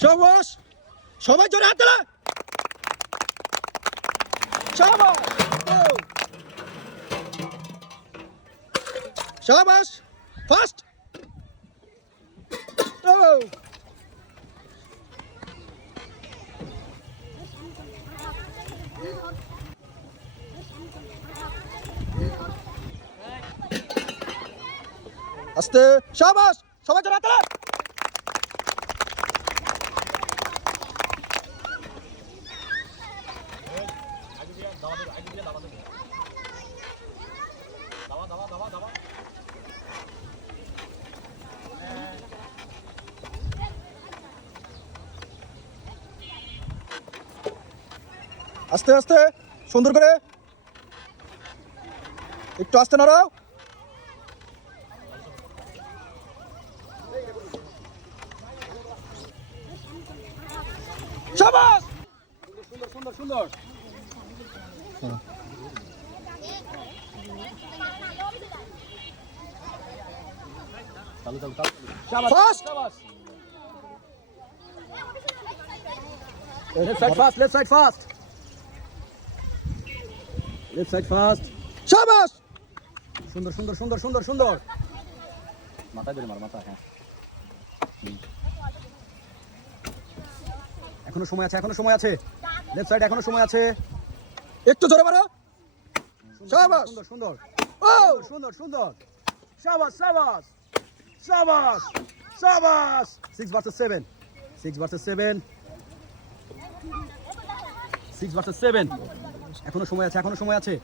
শাবাশ, সবাই জোরে হাত তালা। শাবাশ, শাবাশ, ফাস্ট। আস্তে, শাবাশ, সবাই জোরে হাত তালা। আস্তে আস্তে, সুন্দর করে, একটু আস্তে নাড়াও। শাবাশ, সুন্দর সুন্দর সুন্দর। Fast. Left side fast, left side fast. Left side fast. শাবাশ, সুন্দর সুন্দর সুন্দর সুন্দর সুন্দর। মাথা ধরে মার, মাথা। হ্যাঁ, এখনো সময় আছে, এখনো সময় আছে। লেফট সাইড এখনো সময় আছে, একটু জোরে মারো। শাবাশ, সুন্দর সুন্দর। ও সুন্দর সুন্দর। শাবাশ শাবাশ শাবাশ শাবাশ। 6 ভার্সেস 7, 6 ভার্সেস 7, 6 ভার্সেস 7। এখনো সময় আছে, এখনো সময় আছে।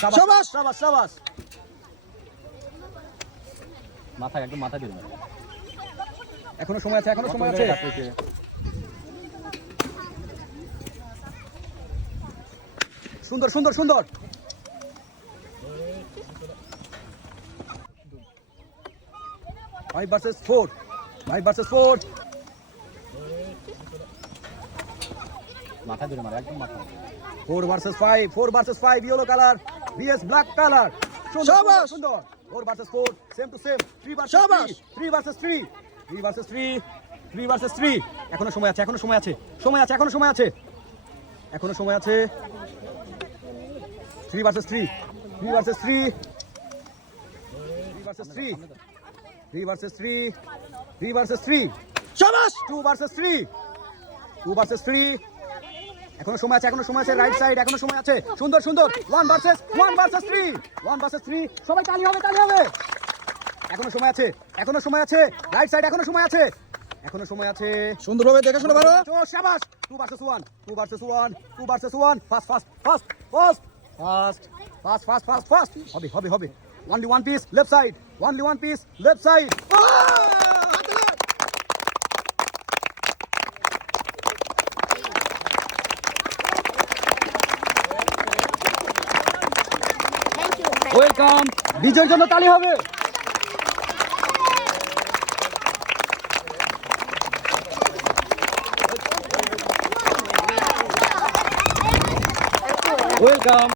শাবাশ শাবাশ শাবাশ। মাথায় একদম মাথা দিয়ে, এখনো সময় আছে, এখনো সময় আছে। সুন্দর সুন্দর সুন্দর। Five versus 4, 5 versus 4। মাথা ধরে মারা, একদম মাথা। 4 versus 5, 4 versus 5, yellow colour V S black colour. সুন্দর সুন্দর। 4 versus 4, same to same. 3 versus 3, 3 versus 3, 3 versus 3, 3 versus 3। এখনো সময় আছে, এখনো সময় আছে, সময় আছে, এখনো সময় আছে, এখনো সময় আছে। 3 versus 3, 3 versus 3, 3 versus 3, 3 versus 3, 3 versus 3। শাবাশ, 2 versus 3, 2 versus 3। এখনো সময় আছে, এখনো সময় আছে। রাইট সাইড এখনো সময় আছে। সুন্দর সুন্দর। 1 ভার্সেস 3, 1 ভার্সেস 3। সবাই তালি হবে, তালি হবে। এখনো সময় আছে, এখনো সময় আছে। রাইট সাইড এখনো সময় আছে, এখনো সময় আছে। সুন্দরভাবে দেখে শুনে মারো। শাবাশ। 2 versus 1, 2 versus 1, 2 versus 1। Fast fast fast fast fast fast fast fast fast. হবে হবে হবে। Only one piece left side, only one piece left side. Welcome. বিজয়ের জন্য তালি হবে। ওয়েলকাম।